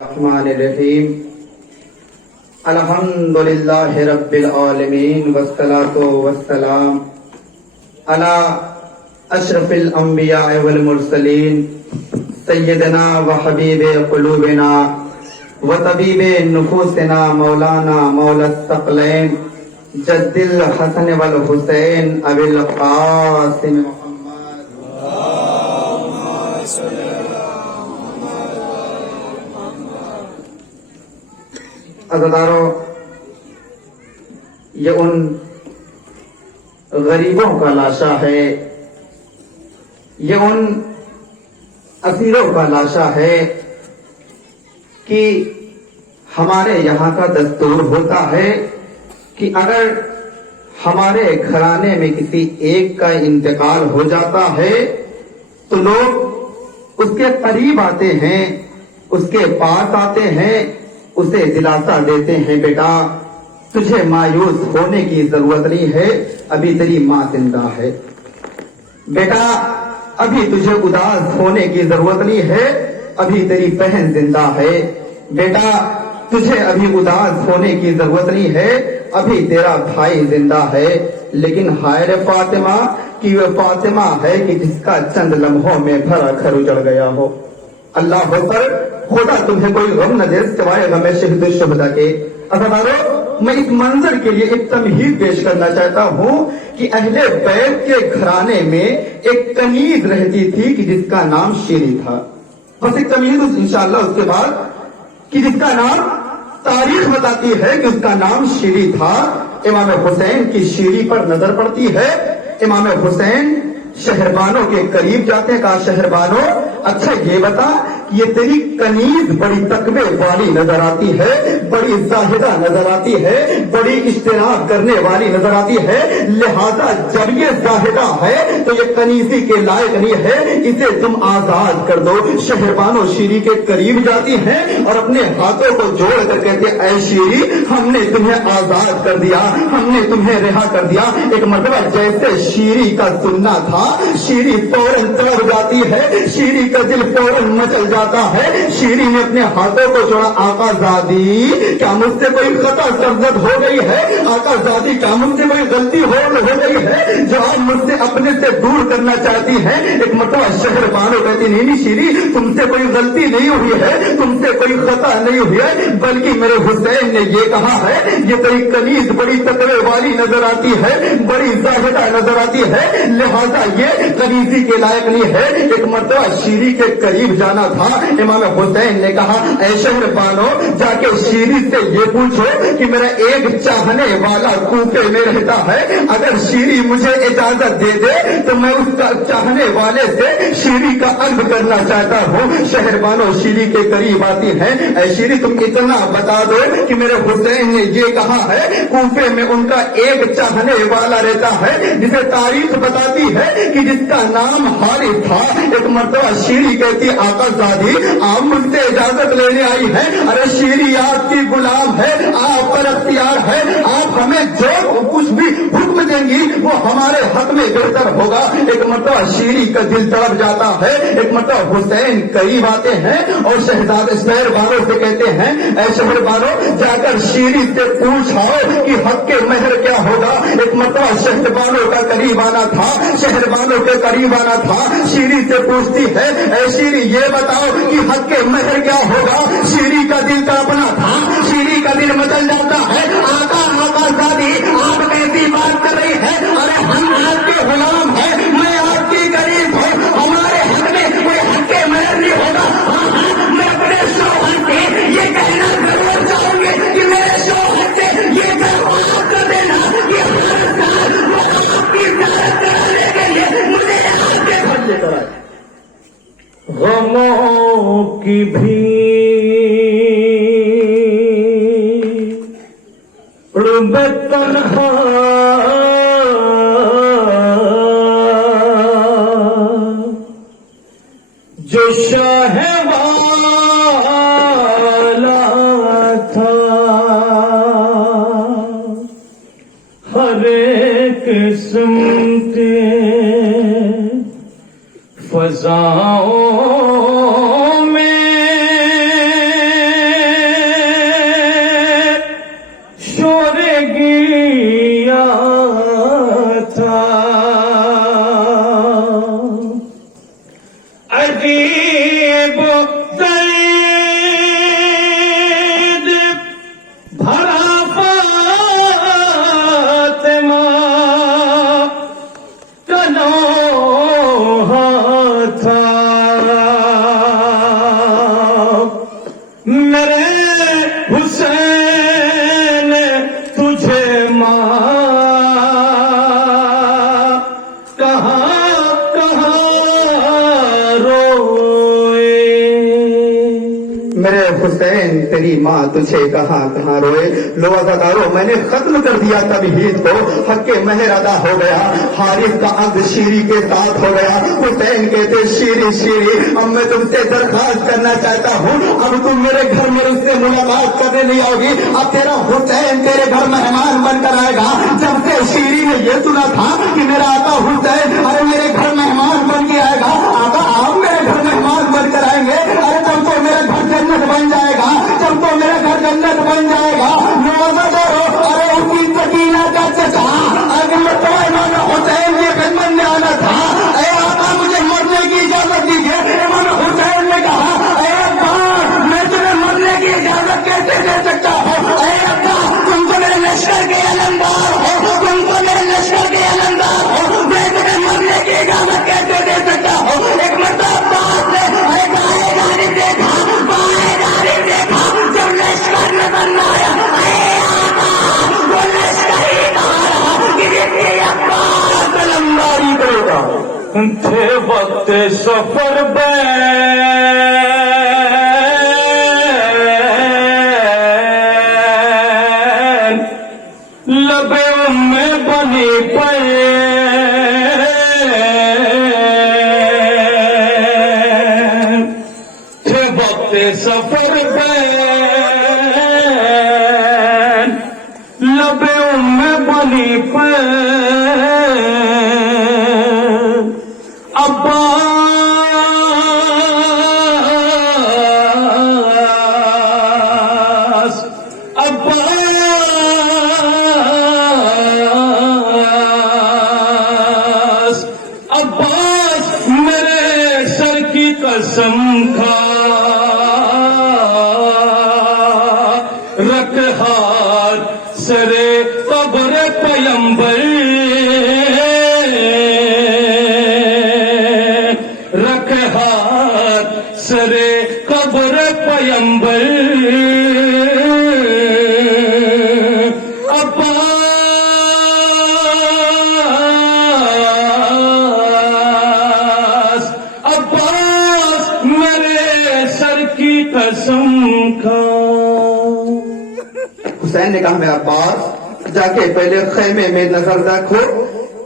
الرحمن الرحیم الحمدللہ رب العالمین والصلاة والسلام علی اشرف الانبیاء والمرسلین سیدنا و حبیب قلوبنا و طبیب نفوسنا مولانا مولا الثقلین جد الحسن والحسین ابی القاسم عزیزانو، یہ ان غریبوں کا لاشا ہے، یہ ان اسیروں کا لاشا ہے کہ ہمارے یہاں کا دستور ہوتا ہے کہ اگر ہمارے گھرانے میں کسی ایک کا انتقال ہو جاتا ہے تو لوگ اس کے قریب آتے ہیں، اس کے پاس آتے ہیں، اسے دلاسا دیتے ہیں، بیٹا تجھے مایوس ہونے کی ضرورت نہیں ہے، ابھی تیری ماں زندہ ہے، بیٹا ابھی تجھے اداس ہونے کی ضرورت نہیں ہے، ابھی تیری بہن زندہ ہے، بیٹا تجھے ابھی اداس ہونے کی ضرورت نہیں ہے، ابھی تیرا بھائی زندہ ہے۔ لیکن ہائے فاطمہ کہ وہ فاطمہ ہے کہ جس کا چند لمحوں میں بھرا گھر اجڑ گیا ہو۔ اللہ اکبر، خدا تمہیں کوئی غم نہ دے سوائے غم شہید الشہداء کے۔ عزیزانو، میں اس منظر کے لیے ایک تمہید پیش کرنا چاہتا ہوں کہ اہل بیت کے گھرانے میں ایک کنیز رہتی تھی کہ جس کا نام شیری تھا۔ بس ایک تمہید انشاءاللہ اس کے بعد کہ جس کا نام تاریخ بتاتی ہے کہ اس کا نام شیری تھا۔ امام حسین کی شیری پر نظر پڑتی ہے، امام حسین شہربانوں کے قریب جاتے ہیں، کہا شہربانوں اچھا یہ بتا یہ تیری کنیز بڑی تقوی والی نظر آتی ہے، بڑی زاہدہ نظر آتی ہے، بڑی اجتناب کرنے والی نظر آتی ہے، لہذا جب یہ زاہدہ ہے تو یہ کنیزی کے لائق نہیں ہے، اسے تم آزاد کر دو۔ شہربانوں شیری کے قریب جاتی ہیں اور اپنے ہاتھوں کو جوڑ کر کہتے اے شیری ہم نے تمہیں آزاد کر دیا، ہم نے تمہیں رہا کر دیا۔ ایک مرتبہ جیسے شیری کا سننا تھا، شیری فوراً توڑ جاتی ہے، شیری کا دل فوراً مچل جاتا ہے۔ شیری نے اپنے ہاتھوں کو جوڑا، آقا زادی کیا مجھ سے کوئی خطا سرزد ہو گئی ہے؟ آقا زادی کیا مجھ سے کوئی غلطی ہو گئی ہے جو آپ مجھ سے اپنے سے دور کرنا چاہتی ہیں؟ ایک مرتبہ شہربانوں کہتی نہیں شیری تم سے کوئی غلطی نہیں ہوئی ہے، تم سے کوئی خطا نہیں ہوئی ہے، بلکہ میرے حسین نے یہ کہا ہے یہ تیری کنیز بڑی تقوی والی نظر آتی ہے، بڑی زاہدہ نظر آتی ہے، لہذا یہ کنیزی کے لائق نہیں ہے۔ ایک مرتبہ شیری کے قریب جانا تھا، امام حسین نے کہا اے شہربانو جا کے شیری سے یہ پوچھو کہ میرا ایک چاہنے والا کوفے میں رہتا ہے، اگر شیری مجھے اجازت دے دے تو میں اس کا چاہنے والے سے شیری کا عرض کرنا چاہتا ہوں۔ شہربانو شیری کے قریب آتی ہیں، اے شیری تم اتنا بتا دو کہ میرے حسین نے یہ کہا ہے کوفے میں ان کا ایک چاہنے والا رہتا ہے جسے تاریخ بتاتی ہے کہ جس کا نام حارث تھا۔ ایک مرتبہ شیری کہتی آقا زادی آپ مجھ سے اجازت لینے آئی ہیں، ارے شیری آپ کی غلام ہے، آپ پر اختیار ہے، آپ ہمیں جو کچھ بھی حکم دیں گی وہ ہمارے حق میں بہتر ہوگا۔ ایک مرتبہ شیری کا دل تڑپ جاتا ہے، ایک مرتبہ حسین قریب آتے ہیں اور شہربانوں سے کہتے ہیں اے شہربانوں جا کر شیری سے پوچھاؤ کہ حق کے مہر کیا ہوگا۔ ایک مرتبہ شہربانوں کا قریب آنا تھا، شہربانوں کے قریب آنا تھا، شیری سے پوچھتی ہے اے شیری یہ بتاؤ کہ حق کے مہر کیا ہوگا۔ شیری کا دل تڑپنا تھا، شیری کا دل مچل جاتا ہے، آقا زادی آپ کیسی بات کر رہی ہے، ارے ہم آپ کے غلام ہیں، میں آپ کی قریب ہوں، ہمارے حق میں کوئی حق کے مہر نہیں ہوگا۔ میں اپنے شوہر سے یہ کہنا ضرور چاہوں گی کہ میرے شوہر سے یہ درخواست کر دینا کہ ہر سال وہ آپ کی زیارت کرانے کے لیے مجھے آگے بڑھنے کرائے۔ غموں کی بھیڑ میں تنہا جو شاہ والا تھا ہر ایک قسم کے فضاؤں میں میرے حسین تجھے ماں کہاں کہاں روئے. میرے حسین تیری ماں تجھے کہاں کہاں روئے. لو عزادارو میں نے ختم کر دیا تمہید کو، حق کے مہر ادا ہو گیا، حارث کا عقد شیری کے ساتھ ہو گیا. حسین کہتے شیری شیری اب میں تم سے درخواست کرنا چاہتا ہوں، اب تم میرے گھر میں اس سے ملاقات کرنے نہیں آؤ گی، اب تیرا حسین تیرے گھر مہمان بن کر آئے گا. جب سے شیری نے یہ سنا تھا کہ میرا آقا حسین ارے میرے گھر مہمان بن کے آئے گا، آقا آپ میرے گھر مہمان بن کر آئیں گے، ارے تب تو میرا گھر جنت بن جائے گا، جب تو میرا گھر جنت بن جائے گا. ارے اس کی سکینہ کا چچا اگر امام حسین کی خدمت میں آنا تھا، اے آقا مجھے مرنے کی اجازت دیجیے. امام حسین نے کہا اے ابا میں تمہیں مرنے کی اجازت کیسے دے سکتا ہوں؟ اے ابا تم تو میرے لشکر کے علمدار ہو، تم تو میرے لشکر کے علمدار ہو، میں تمہیں مرنے کی اجازت کیسے دے سکتا ہوں؟ ایک مرتبہ بات نے بائیں جانب دیکھا، بائیں جانب دیکھا، جب لشکر نظر نہ آیا اے آقا وہ لشکر ہی کہا رہا کہ دیکھیے عباس علمداری کرے گا. تھے وقت سفر بین لبے میں بنی پین، تھے وقت سفر بین لبے میں بنی پین. عباس عباس عباس میرے سر کی قسم کھا، رکھ ہاتھ سرے قبر پیمبر، رکھ ہاتھ سرے قبر پیمبر. عباس عباس میرے سر کی قسم کھا. حسین نے کہا میں عباس جا کے پہلے خیمے میں نظر رکھو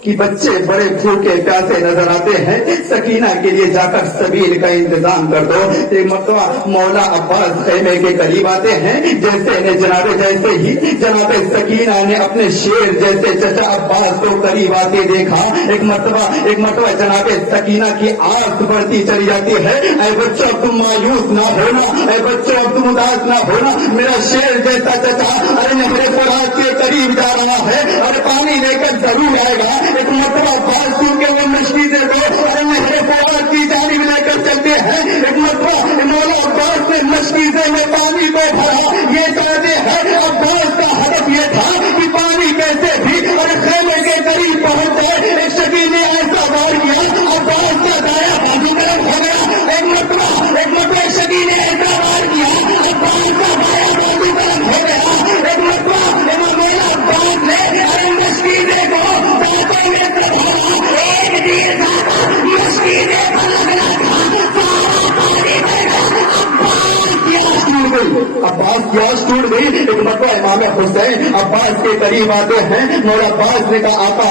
کہ بچے بڑے بھوکے پیاسے نظر آتے ہیں، سکینہ کے لیے جا کر سبیل کا انتظام کر دو. ایک مرتبہ مولا عباس خیمے کے قریب آتے ہیں، جیسے ہی جناب سکینہ نے اپنے شیر جیسے چچا عباس کو قریب آتے دیکھا. ایک مرتبہ جناب سکینہ کی آس بڑھتی چلی جاتی ہے. اے بچوں تم مایوس نہ ہونا، اے بچوں تم اداس نہ ہونا، میرا شیر جیسا چچا ارے میرے فرات کے قریب جا رہا ہے اور پانی لے کر ضرور آئے گا. ایک مرتبہ فالتو کے وہ مشکلیں دو اور میرے فواد کی جانب لے کر چلتے ہیں. ایک مرتبہ مولا عباس نے مشکلیں میں پانی کو بھرا. یہ چاہتے ہیں عباس کا ہدف یہ تھا کہ پانی کیسے بھی اور خیمے کے قریب پہنچ جائے. ایک شکیل نے ایسا وار کیا عباس کا دایا بازو طرف ہو گیا. ایک مرتبہ شکیل نے ایسا وار کیا عباس کا دایا بازو طرف ہو گیا. ایک مرتبہ مولا عباس نے مشکلیں کو ایک دیر مشکلیں پر لگنا تھا، عباس پیاس ٹوٹ گئی. ایک مرتبہ امام حسین عباس کے قریب آتے ہیں. مولا عباس نے کہا آقا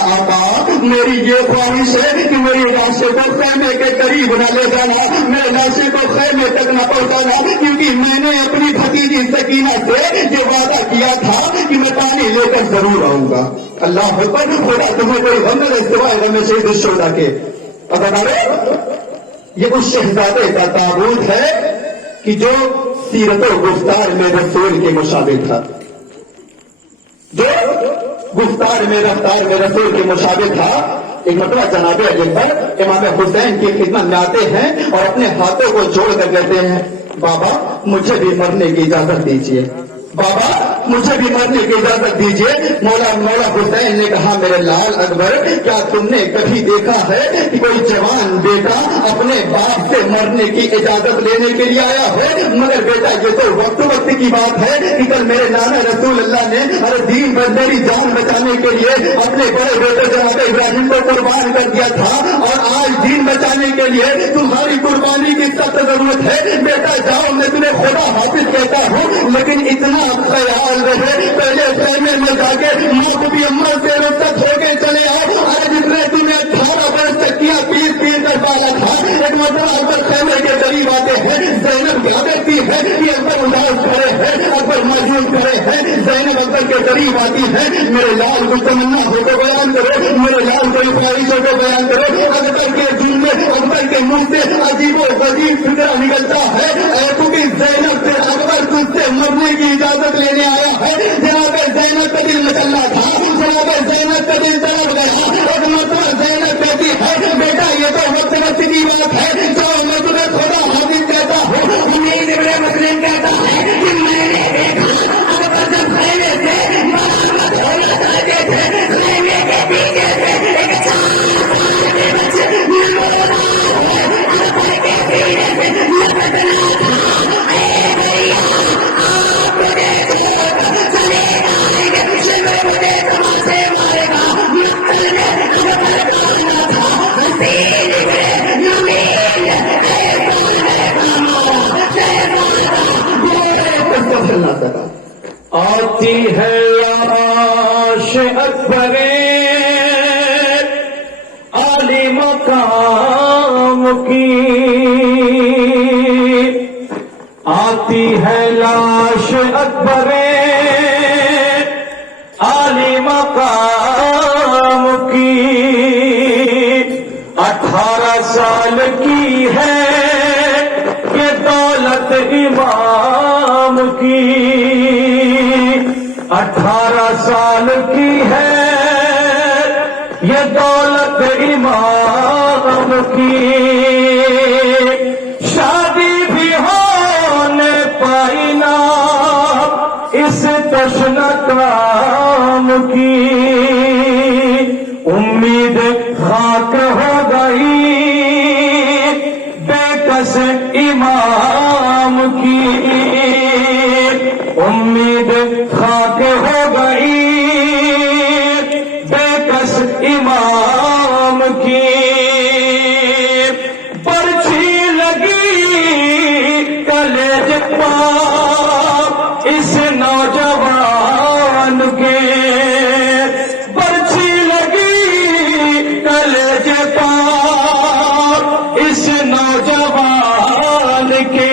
میری یہ خواہش ہے کہ میری لاشے کو خیمے کے قریب نہ لے جانا، میرے لاشے کو خیمے تک نہ پہنچانا، کیونکہ میں نے اپنی بھتیجی سکینہ سے یہ وعدہ کیا تھا کہ میں پانی لے کر ضرور آؤں گا. اللہ اکبر. خدا تمہیں کوئی غم نہ سوائے غم شہید الشہداء کے. اب یہ اس شہزادے کا تابوت ہے کہ جو سیرت و گفتار میں رسول کے مشابہ تھا، جو گفتار میں رفتار میں رسول کے مشابہ تھا. ایک مرتبہ جناب علی پر امام حسین کی خدمت میں آتے ہیں اور اپنے ہاتھوں کو جوڑ کر کہتے ہیں بابا مجھے بھی مرنے کی اجازت دیجیے، بابا مجھے بھی مرنے کی اجازت دیجیے۔ مولا حسین نے کہا میرے لال اکبر کیا تم نے کبھی دیکھا ہے کہ کوئی جوان بیٹا اپنے باپ سے مرنے کی اجازت لینے کے لیے آیا ہو؟ مگر بیٹا یہ تو وقت کی بات ہے کہ کل میرے نانا رسول اللہ نے دین پر میری جان بچانے کے لیے اپنے بڑے بیٹے جناب ابراہیم کو قربان کر دیا تھا، اور آج دین بچانے کے لیے تمہاری قربانی کی سخت ضرورت ہے۔ بیٹا جاؤ، میں تمہیں خدا حافظ کہتا ہوں، لیکن اتنا خیال رہے پہلے خیمے میں جا کے ماں کو بھی اماں سے رخصت ہو کے چلے آؤ۔ آج جس نے تمہیں 18 برس تک کیا پیر کر پایا تھا، ایک مرتبہ اکبر خیمے کے قریب آتے ہیں، زینب کیا کہتی ہے کہ اکبر اداس کھڑے ہیں، اکبر مجنون کھڑے ہیں۔ زینب اکبر کے قریب آتی ہے، میرے لال کو تمنا ہو کو بیان کرو، میرے لال کو خواہشوں کو بیان کرو۔ اکبر کے دل میں، اکبر کے منہ سے عجیب و غریب فکر نکلتا ہے، کیونکہ زینب سے اکبر تجھ سے مرنے کی اجازت لینے آیا ہے۔ جناب زینب کا دل مچلنا تھا، جناب زینب کا دل تڑپ گیا۔ ایک مرتبہ زینب کہتی ہے بیٹا یہ تو وقت کی بات ہے، جو میں تمہیں خدا حافظ کہتا ہوں۔ امید ابن مسلم کہتا ہے کہ میں نے دیکھا اکبر جب خیمے سے مرحمت ہونا چاہتے تھے، خیمے کے پیچھے سے ایک 4 سال کے بچے اکبر کے سینے سے لپٹنا تھا۔ اے بھیا آپ مجھے چھوڑ کر چلے جائیں گے، شمر مجھے تماشے مارے گا۔ مقتل میں اکبر کا آنا تھا، حسین ابن نمیل چلنا سکا۔ آتی ہے لاش اکبر عالی مقام کی، آتی ہے لاش اکبر عالی مقام کی، 18 سال کی ہے یہ دولت امام کی، 18 سال کی ہے یہ دولت امام کی، شادی بھی ہونے پائی نہ اس تشنہ کام کی، امید خاک ہو گئی بے کس امام کی، امید خاک ہو گئی بے کس امام کی، پرچھی لگی کلیج پا اس نوجوان کے، پرچھی لگی کلیج پا اس نوجوان کے،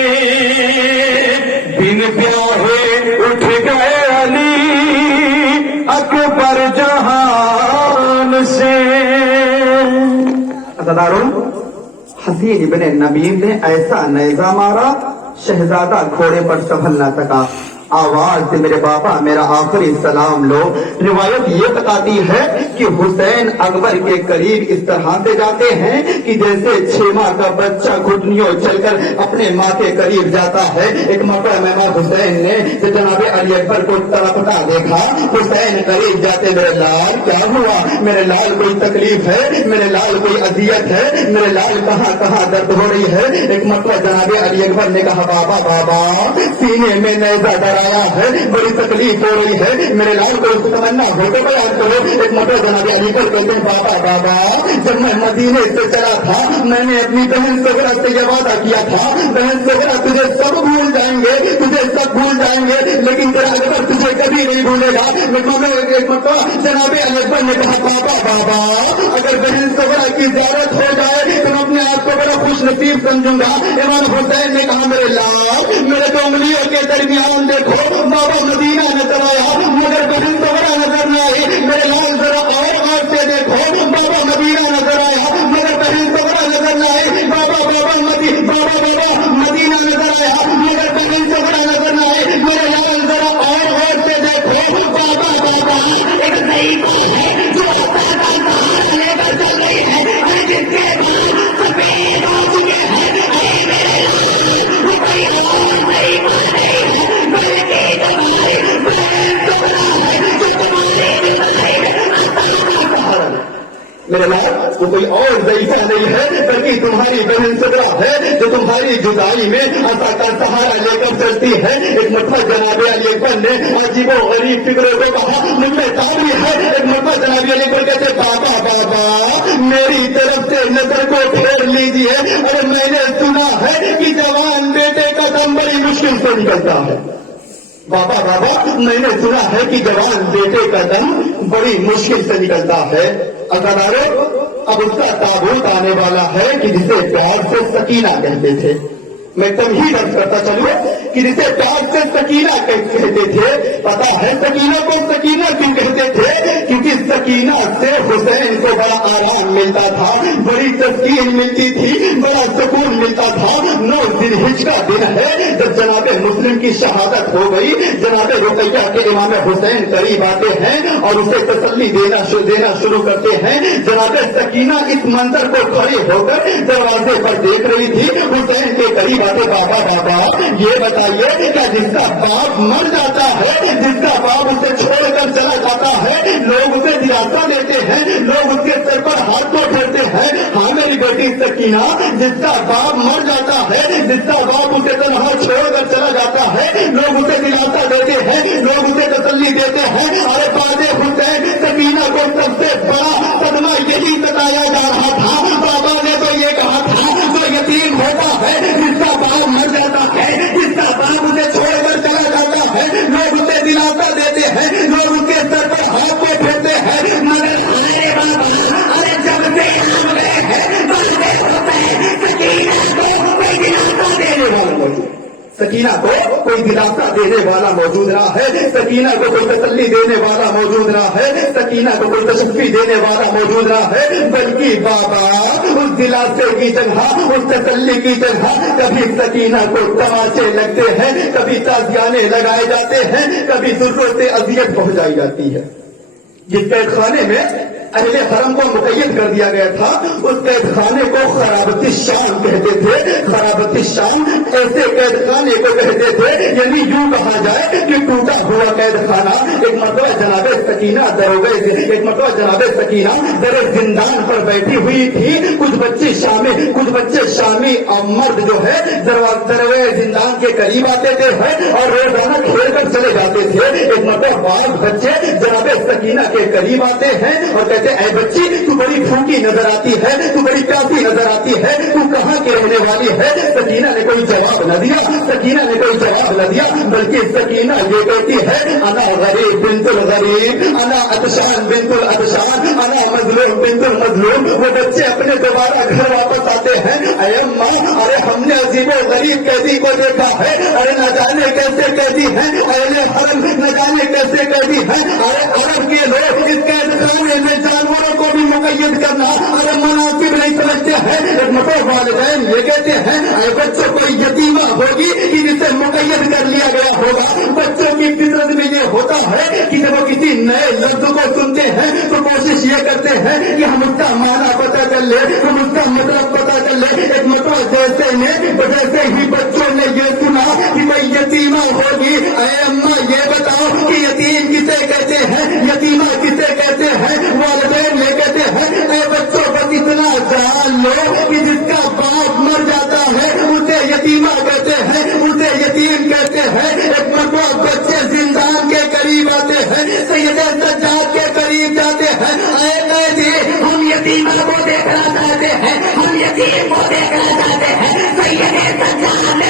بن بیاہے اٹھ گئے علی اکبر جہان سے۔ عزاداروں، حسین ابن نبیل نے ایسا نیزہ مارا شہزادہ گھوڑے پر سنبھل نہ سکا۔ آواز سے میرے باپا میرا آخری سلام لو۔ روایت یہ بتاتی ہے کہ حسین اکبر کے قریب اس طرح سے جاتے ہیں کہ جیسے 6 ماہ کا بچہ گھٹنیوں چل کر اپنے ماں کے قریب جاتا ہے۔ ایک مرتبہ امام حسین نے جناب علی اکبر کو تڑپتا دیکھا، حسین قریب جاتے میرے لال کیا ہوا؟ میرے لال کوئی تکلیف ہے؟ میرے لال کوئی اذیت ہے؟ میرے لال کہاں کہاں درد ہو رہی ہے؟ ایک مرتبہ جناب علی اکبر نے کہا بابا سینے میں نیزہ ڈرایا ہے، بڑی تکلیف ہو رہی ہے، میرے لال کو اس تمنا ہو کے بیان کرو۔ ایک مرتبہ جناب علی اکبر کہتے ہیں بابا جب میں مدینے سے چلا تھا میں نے اپنی بہن صغرا سے یہ وعدہ کیا تھا، بہن صغرا تجھے سب بھول جائیں گے، تجھے سب بھول جائیں گے، لیکن تیرا اکبر تجھے کبھی نہیں بھولے گا۔ ایک مرتبہ جناب علی اکبر نے کہا بابا اگر بہن صغرا کی زیارت ہو جائے تو میں اپنے آپ کو بڑا خوش نصیب سمجھوں گا۔ امام حسین نے کہا میرے لال میرے دو انگلیوں کے درمیان دیکھو، بابا مدینہ نظر آیا مگر بہن صغرا نظر نہ آئی، میرے لال ذرا اور سے دیکھو، بابا مدینہ نظر آیا مگر بہن صغرا نظر نہ آئی، بابا مدینہ نظر آیا مگر بہن صغرا نظر نہ آئی، میرے لال ذرا اور سے دیکھو، بابا ایک نئی بات ہے جو لے کر چل رہی ہے، جس کے بعد سفید ہو چکے ہیں، میرے لال وہ کوئی اور نئی بات نہیں ہے بلکہ تمہاری میرے لال وہ کوئی اور ضعیفہ نہیں ہے بلکہ تمہاری بہن صبرا ہے جو تمہاری جدائی میں عصا کا سہارا لے کر چلتی ہے. ایک مرتبہ جناب علی اکبر نے عجیب و غریب فکروں کو کہا مجھ میں تعبیر ہے. ایک مرتبہ جناب علی اکبر کہتے بابا بابا میری طرف سے نظر کو پھیر لیجیے اور میں نے سنا ہے کہ جوان بیٹے کا دم بڑی مشکل سے نکلتا ہے. بابا بابا میں نے سنا ہے کہ جوان بیٹے کا دم بڑی مشکل سے نکلتا ہے. عزادارو اب اس کا تابوت آنے والا ہے کہ جسے پیار سے سکینہ کہتے تھے. میں تم ہی درج کرتا چلوں کہ جسے پیار سے سکینہ کہتے تھے. پتا ہے سکینہ کو سکینہ کیوں کہتے تھے؟ کیونکہ سکینہ سے حسین کو بڑا آرام ملتا تھا, بڑی تسکین ملتی تھی, بڑا سکون ملتا تھا. 9 ذی الحجہ کا دن ہے جب جناب مسلم کی شہادت ہو گئی. جناب رقیہ کے امام حسین قریب آتے ہیں اور اسے تسلی دینا شروع کرتے ہیں. جناب سکینہ اس منظر کو کھڑے ہو کر دروازے پر دیکھ رہی تھی. حسین کے قریب آتے بابا بابا یہ بتائیے کیا جس کا باپ مر جاتا ہے, جس کا باپ اسے چھوڑ کر چلا جاتا ہے, لوگ اسے دلاسا دیتے ہیں, لوگ اس کے سر پر ہاتھ کو پھیرتے ہیں. ہاں میری بیٹی سکینہ جس کا باپ مر جاتا ہے, جس کا باپ اسے تنہا چھوڑ کر چلا جاتا ہے, لوگ اسے دلاسا دیتے ہیں, لوگ اسے تسلی دیتے ہیں. ارے باد حسین سکینہ کو سب سے بڑا صدمہ یہی ستایا جا رہا تھا. بابا نے تو یہ کہا تھا جو یتیم ہوتا ہے, جس کا باپ مر جاتا ہے, جس کا باپ اسے چھوڑ کر چلا جاتا ہے, لوگ اسے دلاسا دیتے ہیں, لوگ اس کے سر پر ہاتھ کو پھیرتے ہیں. مگر ارے بابا ارے جب سے ہم گئے ہیں سکینہ کو کوئی دلاسا دینے والا موجود رہا ہے, سکینہ کو کوئی تسلی دینے والا موجود رہا ہے, سکینہ کو کوئی تشفی دینے والا موجود رہا ہے. بلکہ بابا اس دلاسے کی جگہ, اس تسلی کی جگہ کبھی سکینہ کو تماچے لگتے ہیں, کبھی تازیانے لگائے جاتے ہیں, کبھی ضرورت سے اذیت پہنچائی جاتی ہے. جس قید خانے میں اہل حرم کو مقید کر دیا گیا تھا اس قید خانے کو خرابت الشام کہتے تھے. خرابت الشام ایسے قید خانے کو کہتے تھے, یعنی یوں کہا جائے کہ ٹوٹا ہوا قید خانہ. ایک مرتبہ جناب سکینہ جناب سکینہ در زندان پر بیٹھی ہوئی تھی. کچھ بچے شامی اور مرد جو ہے دروازے زندان کے قریب آتے تھے اور روزانہ کھیل کر چلے جاتے تھے. ایک مرتبہ بعض بچے جناب سکینہ کے قریب آتے ہیں اور کہتے اے بچی تو بڑی پھوٹی نظر آتی ہے, تو بڑی پیاسی نظر آتی ہے, تو کہاں کی رہنے والی ہے؟ سکینہ نے کوئی جواب نہ دیا, بلکہ سکینہ یہ کہتی ہے انا غریب بنت الغریب, انا عطشان بنت العطشان, انا مظلوم بنت المظلوم. وہ بچے اپنے دوبارہ گھر واپس آتے ہیں. اے اماں ارے ہم نے عجیب و غریب قیدی کو دیکھا ہے, ارے نہ جانے کیسے قیدی ہیں, اہل حرم نہ جانے کیسے قیدی ہیں. ارے عرب کے لوگ اس قید خانے میں جانوروں کو بھی مقید کرنا ارے مناسب نہیں سمجھتے ہیں. ایک مرتبہ والدین یہ کہتے ہیں اے بچوں کو یتیمہ ہوگی کہ جسے مقید کر لیا گیا ہوگا. بچوں کی فطرت میں یہ ہوتا ہے کہ جب وہ کسی نئے لفظ کو سنتے ہیں تو کوشش یہ کرتے ہیں کہ ہم اس کا معنی پتہ کر لیں, ہم اس کا مطلب پتہ کر لیں. ایک مرتبہ جیسے ہی بچوں نے یہ سنا کہ میں یتیمہ ہوگی, اے اماں یہ بتاؤ کہ یتیم کسے کہتے ہیں, یتیمہ کسے کہتے ہیں؟ والدین یہ کہتے ہیں اے بچوں بس اتنا جان لو کہ جس کا باپ مر جاتا ہے اسے یتیمہ کہتے ہیں, اسے یتیم کہتے ہیں. ایک مرتبہ بچے زندان کے قریب آتے ہیں, سید سجاد کے قریب جاتے ہیں. اے قیدی ہم یتیمہ کو دیکھنا چاہتے ہیں, ہم یتیم کو دیکھنا چاہتے ہیں. سید سجاد نے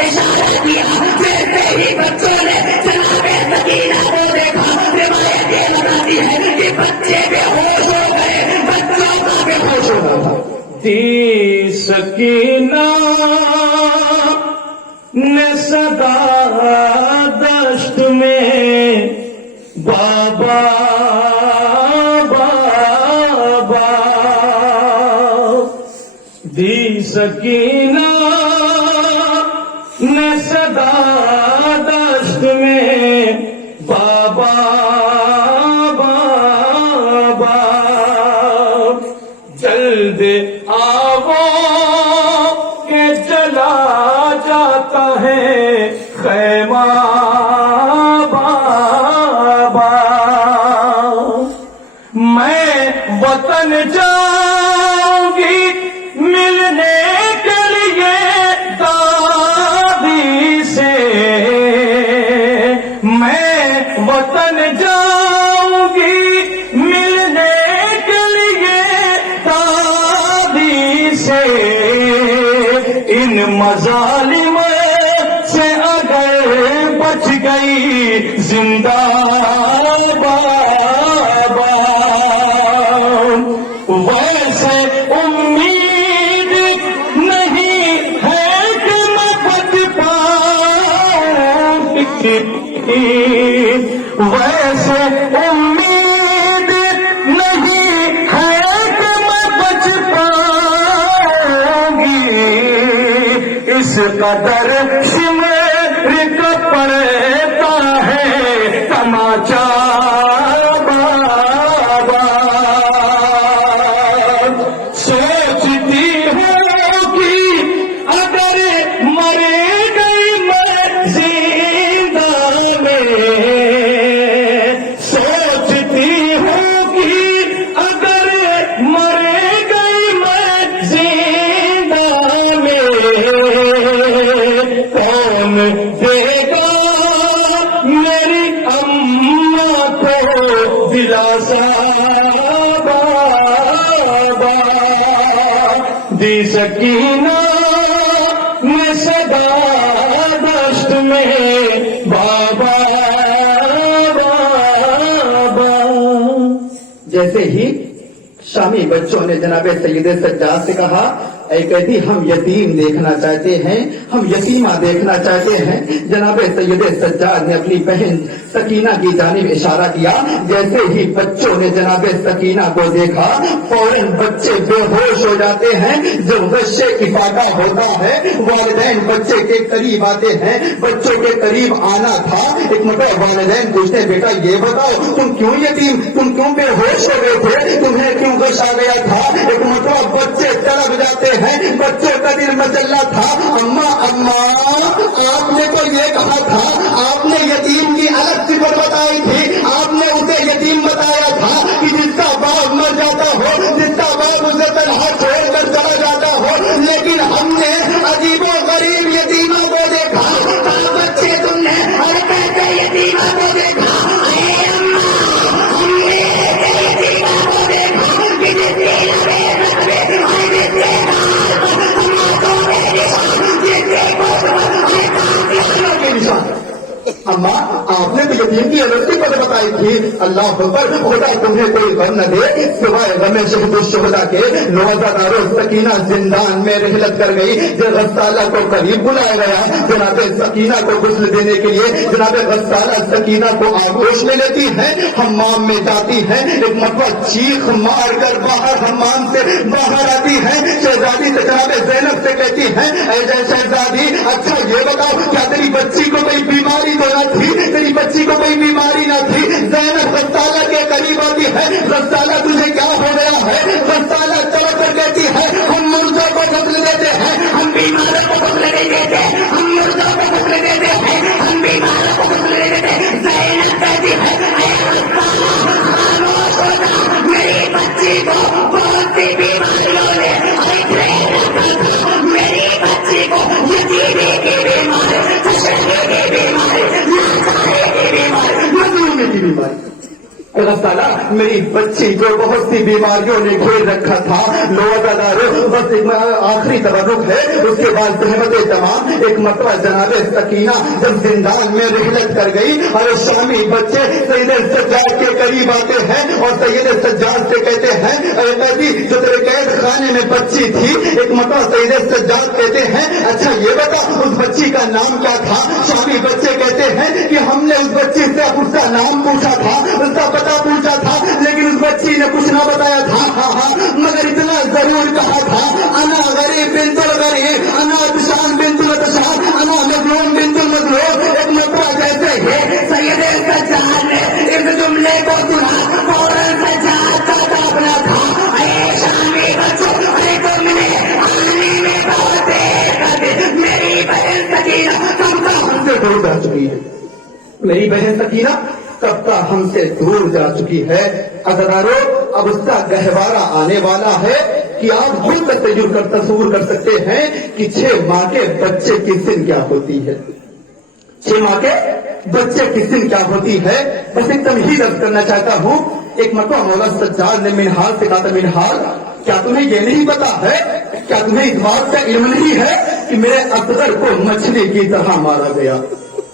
اشارہ کیا, جیسے ہی بچوں نے جناب سکینہ کو دیکھا. روایت یہ بتاتی ہے کہ بچے بے ہوش ہو گئے, بچوں کا بے ہوش ہو گیا. دی سکینہ نے صدا دشت میں بابا بابا, دی سکینہ نے صدا دشت میں بابا بابا, جلد آو کہ چلا جاتا ہے خیمہ بابا. وطن جاؤں گی ملنے کے لیے دادی سے، میں وطن جاؤں گی ملنے کے لیے دادی سے، ان مظالم سے اگر بچ گئی زندہ بابا، ویسے امید نہیں ہے کہ میں بچ پاؤں گی، ویسے امید نہیں ہے کہ میں بچ پاؤں گی، اس قدر سمر کا پڑتا ہے تماچا بابا، سوچتی ہوں کہ اگر مر گئی میں زندہ میں، سوچتی ہوں کہ اگر مر گئی میں زندہ میں، کون دے گا میری اماں کو دلاسا بابا، دی سکینہ میں صدا دشت میں بابا بابا۔ جیسے ہی شامی بچوں نے جناب سید سجاد سے کہا، اے قیدی ہم یتیم دیکھنا چاہتے ہیں، ہم یتیمہ دیکھنا چاہتے ہیں، جناب سید سجاد نے اپنی بہن سکینہ کی جانب اشارہ کیا، جیسے ہی بچوں نے جناب سکینہ کو دیکھا فوراً بچے بے ہوش ہو جاتے ہیں، جب غشے افاقہ ہوتا ہے والدین بچے کے قریب آتے ہیں، بچوں کے قریب آنا تھا، ایک مرتبہ والدین پوچھتے بیٹا یہ بتاؤ تم کیوں یتیم، تم کیوں بے ہوش ہو گئے تھے، تمہیں کیوں غش آ گیا تھا، ایک مرتبہ بچے طلب جاتے ہیں، بچوں کا دل مچلا تھا، اماں آپ نے تو یہ کہا تھا، آپ نے یتیم کی الگ صفت بتائی تھی، آپ نے اسے یتیم بتایا تھا کہ جس کا باپ مر جاتا ہو، جس کا باپ اسے تنہا چھوڑ کر چلا جاتا ہو، لیکن ہم نے عجیب و غریب یتیموں کو دیکھا، کہا بچے تم نے ہر کیسے یتیموں کو دیکھا، اے اماں ہم نے یتیموں کو دیکھا کہ جس اماں آپ نے تو یتیم کی الگ صفت بتائی تھی، اللہ اکبر، خدا تمہیں کوئی غم نہ دے سوائے غم شہید الشہداء کے، روزہ سکینہ زندان میں رحلت کر گئی، جب غسالہ کو قریب بلایا گیا جناب سکینہ کو غسل دینے کے لیے، جناب غسالہ سکینہ کو آغوش میں لیتی ہے، حمام میں جاتی ہے، ایک مرتبہ چیخ مار کر باہر حمام سے باہر آتی ہے، شہزادی سے جناب زینب سے کہتی ہے اے شہزادی اچھا یہ بتاؤ کیا تیری بچی کو کوئی بیماری تو نہ تھی، تیری بچی کو کوئی بیماری نہ تھی، زینب غسالہ کے قریب آتی ہے، غسالہ تجھے کیا ہو گیا ہے، غسالہ چڑھ کر کہتی ہے ہم مردوں کو غسل دیتے ہیں، ہم بیماروں کو غسل نہیں دیتے، ہم مردوں کو غسل دیتے ہیں، ہم بیماروں کو غسل نہیں دیتے، زینب کہتی ہے اے غسالہ خاموش ہو جا، میری بچی کو بہت سی بیماریوں نے میری بچی کو یتیمی کی بیماری، تشدد کی بیماری، لاچاری کی بیماری، مظلومی کی بیماری، غسالہ میری بچی کو بہت سی بیماریوں نے گھیر رکھا تھا، لوگوں بس ایک آخری تبرک ہے، اس کے بعد رحمت تمام، ایک مرتبہ جناب سکینہ جب زندان میں رحلت کر گئی اور شامی بچے سید سجاد کے قریب آتے ہیں اور سید سجاد سے کہتے ہیں اے قیدی جو تیرے قید خانے میں بچی تھی، ایک مرتبہ سید سجاد کہتے ہیں اچھا یہ بتا اس بچی کا نام کیا تھا، شامی بچے کہتے ہیں کہ ہم نے اس بچی سے اس کا نام پوچھا تھا، اس کا پتہ پوچھا تھا، لیکن اس بچی نے کچھ نہ بتایا تھا، مگر اتنا ضرور کہا تھا انا غریب بنت الغریب، انا اتشان بنت الاتشان، انا مظلوم بنت المظلوم، ایک مرتبہ جیسے ہی سید سجاد نے اس جملے کو سنا فوراً سجاد کا قافلہ تھا، اے شامی بچوں اے تم نے آنے میں بہت دیر کر دی، میری بہن سکینہ تم کا ہم سے دور جا چکی ہے، میری بہن سکینہ کب کا ہم سے دور جا چکی ہے، عزیزانو اب اس کا گہوارہ آنے والا ہے کہ آپ خود تصور کر سکتے ہیں کہ 6 ماہ کے بچے کی سن کیا ہوتی ہے. 6 ماہ کے بچے کی سن کیا ہوتی ہے. بس ایک تمہید عرض کرنا چاہتا ہوں. ایک مرتبہ مولا سجاد نے منہال سے کہا تھا، منہال کیا تمہیں یہ نہیں پتا ہے، کیا تمہیں اس بات کا علم نہیں ہے کہ میرے اصغر کو مچھلی کی طرح مارا گیا.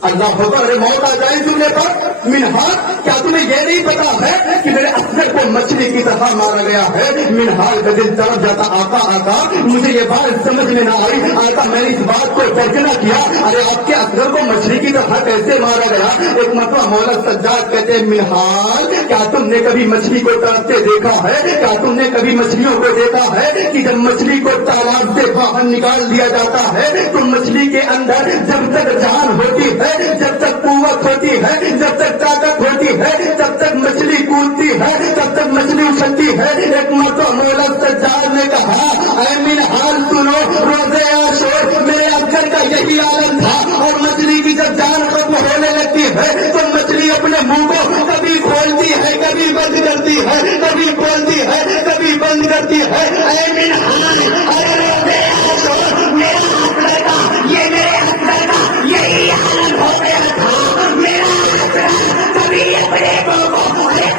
اللہ ہوگا، ارے موت آ جائے سننے پر. منہال کیا تمہیں یہ نہیں پتا ہے کہ میرے اصغر کو مچھلی کی طرح مارا گیا ہے. منہال کا دل تڑپ جاتا، آقا آقا مجھے یہ بات سمجھ میں نہ آئی. آقا میں نے اس بات کو ترجمہ کیا، ارے آپ کے اصغر کو مچھلی کی طرح کیسے مارا گیا. ایک مرتبہ مولا سجاد کہتے ہیں، منہال کیا تم نے کبھی مچھلی کو تڑپتے دیکھا ہے؟ کیا تم نے کبھی مچھلیوں کو دیکھا ہے کہ جب مچھلی کو تالاب سے باہر نکال دیا جاتا ہے تو مچھلی کے اندر جب تک جان ہوتی ہے، جب تک قوت ہوتی ہے، جب تک طاقت ہوتی ہے، جب تک مچھلی کودتی ہے، تب تک مچھلی اچھلتی ہے. ایک مرتبہ مولا سجاد نے کہا، اے منہال سنو، روزے عاشور میرے اصغر کا یہی عالم تھا. اور مچھلی کی جب جان ختم ہونے لگتی ہے تو مچھلی اپنے منہ کو کبھی کھولتی ہے، کبھی بند کرتی ہے، کبھی کھولتی ہے، کبھی بند کرتی ہے. اے منہال، ارے روزے عاشور میرے اصغر کا، یہ میرے اصغر کا یہی عالم ہو گیا تھا. میرا اصغر کبھی اپنے منہ کو کھولتا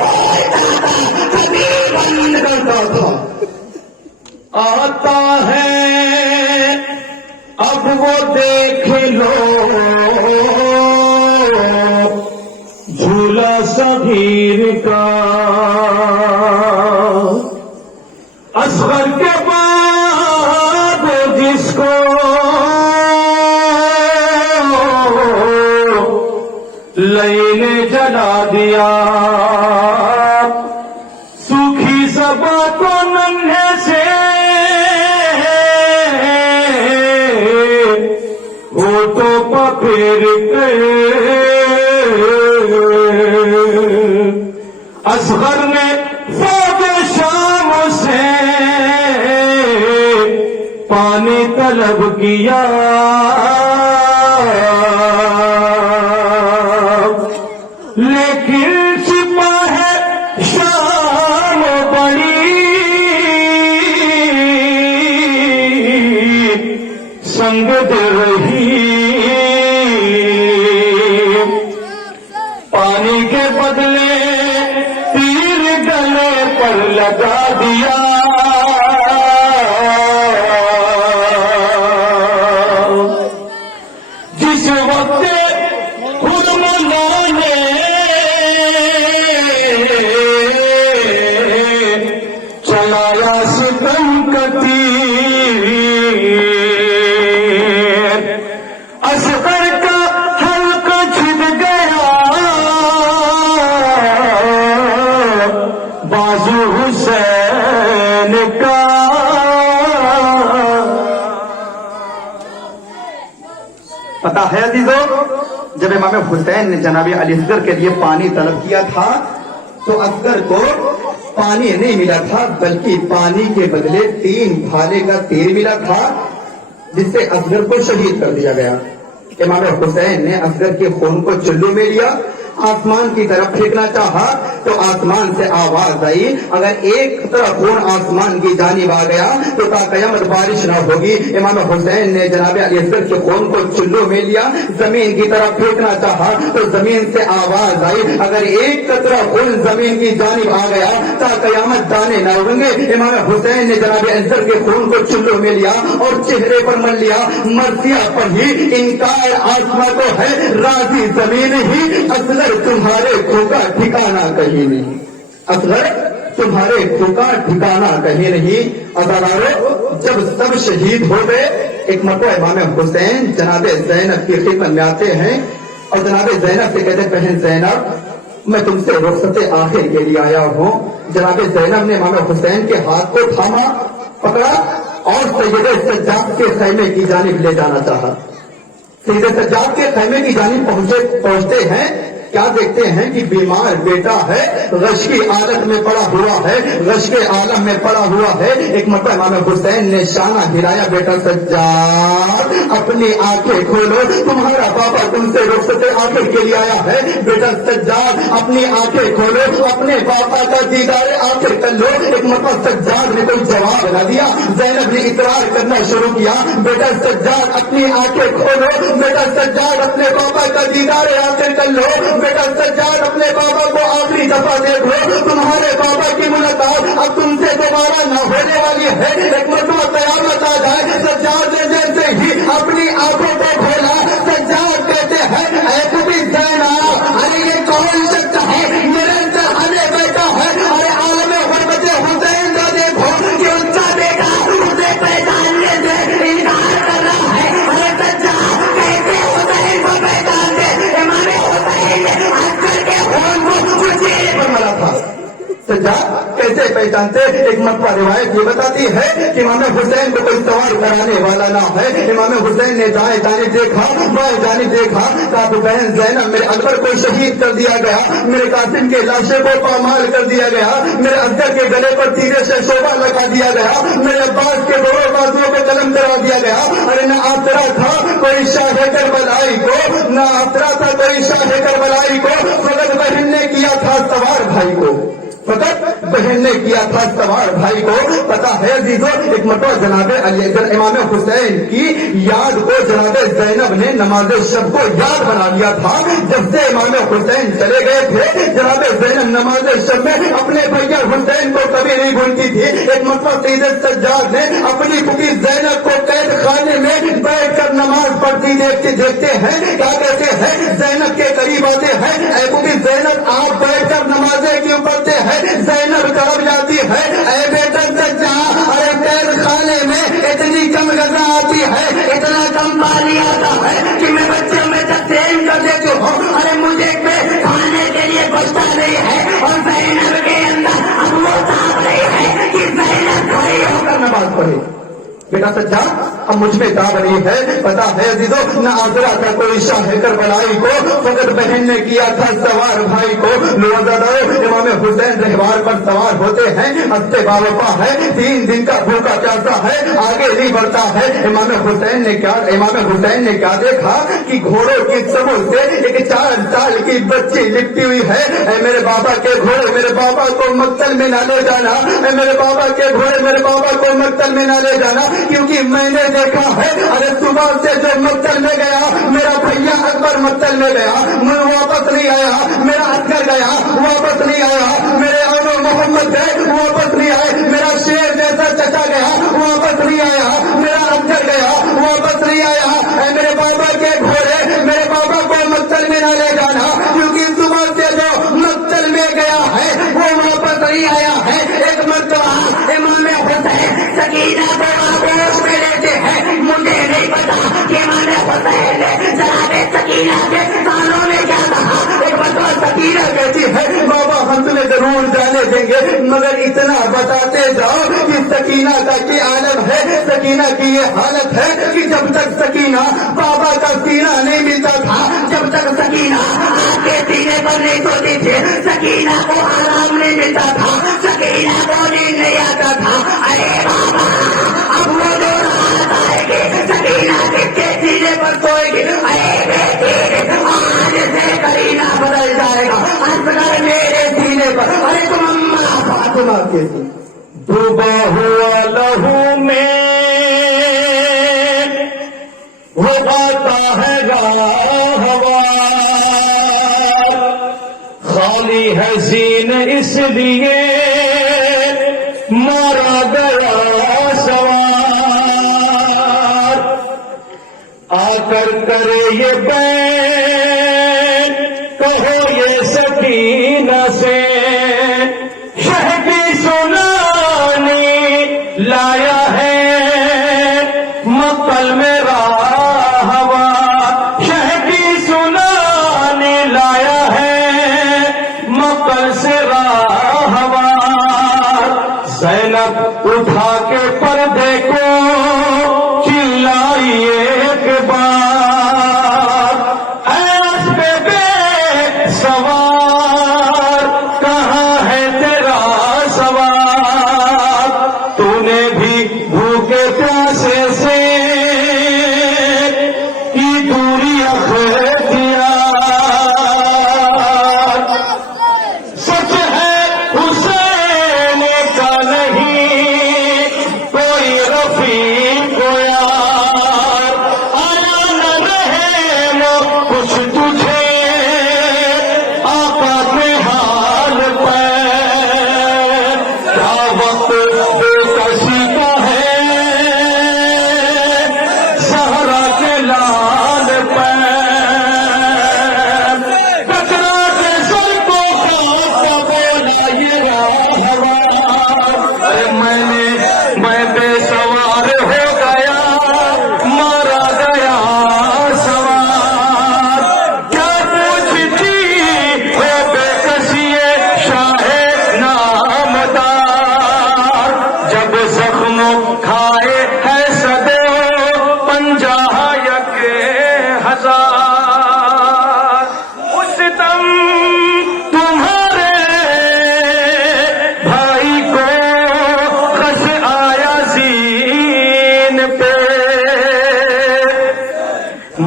تھا، کبھی بند کرتا تھا. آتا ہے اب وہ دیکھ لو جھولا صغیر کا، اصغر کے بعد جس کو لئی نے جلا دیا، سوکھی زباں کو ننھے سے ہوٹوں پر پھیر کے اصغر نے فوج شام سے پانی طلب کیا، لیکن سپاہ شام بڑی سنگ دے رہی، پانی کے بدلے تیر گلے پر لگا دیا. جس وقت خرمنوں نے چلایا ستم کا تیر، اصغر کا حلق چھد گیا، بازو حسین کا. پتا ہے عزیزو، جب امام حسین نے جناب علی اصغر کے لیے پانی طلب کیا تھا تو اصغر کو پانی نہیں ملا تھا، بلکہ پانی کے بدلے 3 بھالے کا تیر ملا تھا، جس سے اصغر کو شہید کر دیا گیا. امام حسین نے اصغر کے خون کو چلو میں لیا، آسمان کی طرف پھینکنا چاہا تو آسمان سے آواز آئی، اگر ایک طرف خون آسمان کی جانب آ گیا تو تا قیامت بارش نہ ہوگی. امام حسین نے جناب علی اصغر کے خون کو چلو میں لیا، زمین کی طرف پھینکنا چاہا تو زمین سے آواز آئی، اگر ایک قطرہ خون زمین کی جانب آ گیا تا قیامت دانے نہ ہوں گے. امام حسین نے جناب اصغر کے خون کو چلو میں لیا اور چہرے پر مل لیا، مرثیہ پڑھی، انکار آسمان کو ہے، راضی زمین ہی، اصغر تمہارے خون کا ٹھکانا کہیں نہیں، اصغر تمہارے خون کا ٹھکانا کہیں نہیں. عزیزو، جب سب شہید ہو گئے، ایک مرتبہ امام حسین جناب زینب کی خدمت میں آتے ہیں اور جناب زینب سے کہتے ہیں، بہن زینب میں تم سے رخصت آخر کے لیے آیا ہوں. جناب زینب نے امام حسین کے ہاتھ کو تھاما، پکڑا اور سید سجاد کے خیمے کی جانب لے جانا چاہا. سید سجاد کے خیمے کی جانب پہنچتے ہیں کیا دیکھتے ہیں کہ بیمار بیٹا ہے، غش کی حالت میں پڑا ہوا ہے، غش کے عالم میں پڑا ہوا ہے. ایک مرتبہ امام حسین نے شانہ ہلایا، بیٹا سجاد اپنی آنکھیں کھولو، تمہارا پاپا تم سے رخصت آخر کے لیے آیا ہے. بیٹا سجاد اپنی آنکھیں کھولو، اپنے پاپا کا دیدار آخر کر لو. ایک مرتبہ سجاد نے کوئی جواب نہ دیا. زینب نے اقرار کرنا شروع کیا، بیٹا سجاد اپنی آنکھیں کھولو، بیٹا سجاد اپنے پاپا کا دیدار آخر کر لو، بیٹا سجاد اپنے پاپا کو آخری دفعہ دیکھ لو. تمہارے پاپا کی ملاقات اب تم سے دوبارہ نہ ہونے والی ہے. ایک مرتبہ قیامت آ جائے. سجاد نے جیسے ہی اپنی آنکھوں کو کھولا، سجاد کہتے ہیں اے کبھی زینب، ارے یہ کون شخص ہے میرے اندر ہمیں بیٹا ہے؟ ارے عالم غربت حسین کا دیکھو کہ ان کا بیٹا اسے پہچاننے سے انکار کر رہا ہے. ارے سجاد کیسے حسین کو پہچان دے؟ امام حسین نے عسکر کے خون کو خوشی پر ملا تھا. سجاد کیسے پہچانتے؟ ایک مرتبہ روایت یہ بتاتی ہے کہ امام حسین کو کوئی سوال کرانے والا نہ ہے. امام حسین نے دائیں جانب دیکھا، بائیں جانب دیکھا، کہا تو بہن زینب میرے اکبر کو شہید کر دیا گیا، میرے قاسم کے لاشے کو پامال کر دیا گیا، میرے اصغر کے گلے پر تیرے سے شعبہ لگا دیا گیا، میرے عباس کے دونوں بازوؤں پہ قلم کرا دیا گیا. ارے نہ آسرا تھا کوئی شاہ کربلائی کو، نہ آسرا تھا کوئی شاہ کربلائی کو، فقط بہن نے کیا تھا سوار بھائی کو، فقط بہن نے کیا تھا سوار بھائی کو. پتا ہے عزیزو، ایک مرتبہ جناب امام حسین کی یاد کو جناب زینب نے نماز شب کو یاد بنا لیا تھا. جب سے امام حسین چلے گئے تھے، جناب زینب نماز شب میں اپنے بھیا حسین کو کبھی نہیں بھولتی تھی. ایک مرتبہ سید سجاد نے اپنی پھوپھی زینب کو قید خانے میں بیٹھ کر نماز پڑھتی دیکھتے ہیں. کیا کہتے ہیں؟ زینب کے قریب آتے ہیں، اے پھوپھی زینب آپ بیٹھ کر نمازیں کیوں پڑھتے ہیں؟ زینب طرف جاتی ہے، اے بیٹا سجاد، ارے قید خانے میں اتنی کم غذا آتی ہے، اتنا کم پانی آتا ہے کہ میں بچوں میں تقسیم کر دیتی ہوں. ارے مجھے کھانے کے لیے بچتا نہیں ہے. اور زینب کے اندر اب وہ تاب رہی ہے کہ زینب کھڑی ہو کر نماز پڑھے. بیٹا سجاد اب مجھ میں داغ نہیں ہے. پتا ہے عزیزو، نہ آسرا تھا کوئی شاہ کربلائی کو، فقط بہن نے کیا تھا سوار بھائی کو. امام حسین رہوار پر سوار ہوتے ہیں، ہستے باوفا ہے، 3 دن کا بھوکا پیاسا ہے، آگے نہیں بڑھتا ہے. امام حسین نے کیا دیکھا کہ گھوڑوں کی سبوں سے ایک 4 سال کی بچی لپٹی ہوئی ہے. اے میرے بابا کے گھوڑے میرے بابا کو مقتل میں نہ لے جانا، اے میرے بابا کے گھوڑے میرے بابا کو مقتل میں نہ لے جانا، کیونکہ میں نے دیکھا ہے ارے صبح سے جو مقتل میں گیا، میرا بھیا اکبر مقتل میں گیا، میں واپس نہیں آیا، میرا اصغر گیا واپس نہیں آیا، میرے اولو محمد گئے واپس نہیں آئے، میرا شیر جیسا چچا گیا واپس نہیں آیا، میرا اصغر گیا واپس نہیں آیا. اے میرے بابا کے گھوڑے میرے بابا کو مقتل میں نہ لے جانا، کیونکہ صبح سے جو مقتل میں گیا ہے وہ واپس نہیں آیا ہے. ایک مرتبہ امام حسین سکینہ کو آغوش میں لیتے ہیں. مجھے نہیں پتا کہ امام حسین نے جناب سکینہ کے کانوں میں کیا کہا. ایک مرتبہ سکینہ کہتی ہے بابا ہم تمہیں ضرور جانے دیں گے، مگر اتنا بتاتے جاؤ کہ سکینہ کا کیا عالم ہے. سکینہ کی یہ حالت ہے کہ جب تک سکینہ بابا کا سینہ نہیں ملتا تھا، جب تک سکینہ آپ کے سینے پر نہیں سوتی تھی، سکینہ کو آرام نہیں ملتا تھا، سکینہ کو نیند نہیں آتا تھا. ارے بابا اب وہ جو رات آئے گی، سکینہ کس کے سینے پر سوئے گی. ارے بیٹی آج سے کرینہ بدل جائے گا، اصغر میرے سینے پر. ارے تم اماں فاطمہ کے سینے ڈوبا ہوا لہو میں وہ آتا ہے راہوار، خالی ہے سین اس لیے مارا گیا سوار. آ کر کرے یہ بین کہو یہ سکینہ سے، شہ کی سنانی لایا ہے مقتل میں راہوا، شہ کی سنانی لایا ہے مقتل سے راہوا. زینب اٹھا کے پردے کو چلائی ایک بار، ایس پہ بے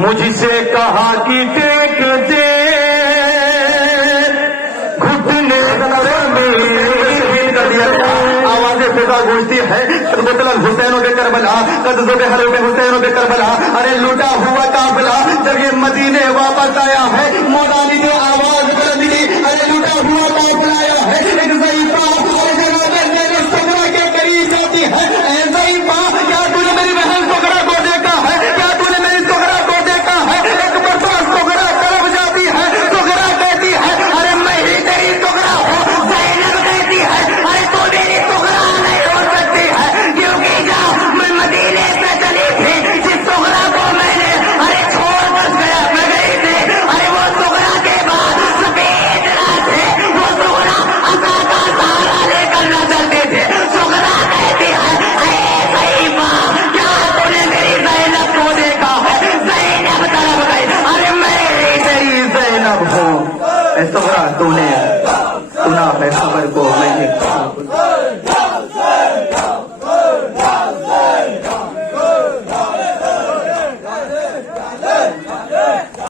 مجھ سے کہا کہ ٹیک دے گھٹنے آوازیں فضا گونجتی ہے حسین و کربلا قد حروف حسین و کربلا ارے لوٹا ہوا قافلہ جب یہ مدینے واپس آیا ہے مولانا نے آواز بلند کی ارے لوٹا ہوا قافلہ آیا ہے ایک ضعیفہ میرے سگرا کے قریب جاتی ہے اے ضعیفہ کیا تو نے میری بہن سگرا کو دیکھا ہے کیا تو نے میری سگرا کو دیکھا ہے ایک مرتبہ سگرا طرف جاتی ہے سگرا کہتی ہے ارے میں ہی تیری سگرا ہوں زینب کہتی ہے ارے تو میری سگرا نہیں ہو سکتی ہے کیونکہ جب میں مدینے سے چلی تھی جس سگرا کو میں نے ارے چھوڑ کر گیا میں گئی تھی ارے وہ سگرا کے بعد سفید رات ہے وہ سگرا عصا کا سہارا لے کر نہ چلتی تھی سگرا کہتی ہے اے ضعیفہ کیا تو نے میری زینب کو دیکھا ہے زینب طرف گئی ارے میں ہی تیری زینب ہوں اے سگرا تو نے سنا ہے خبر کو میں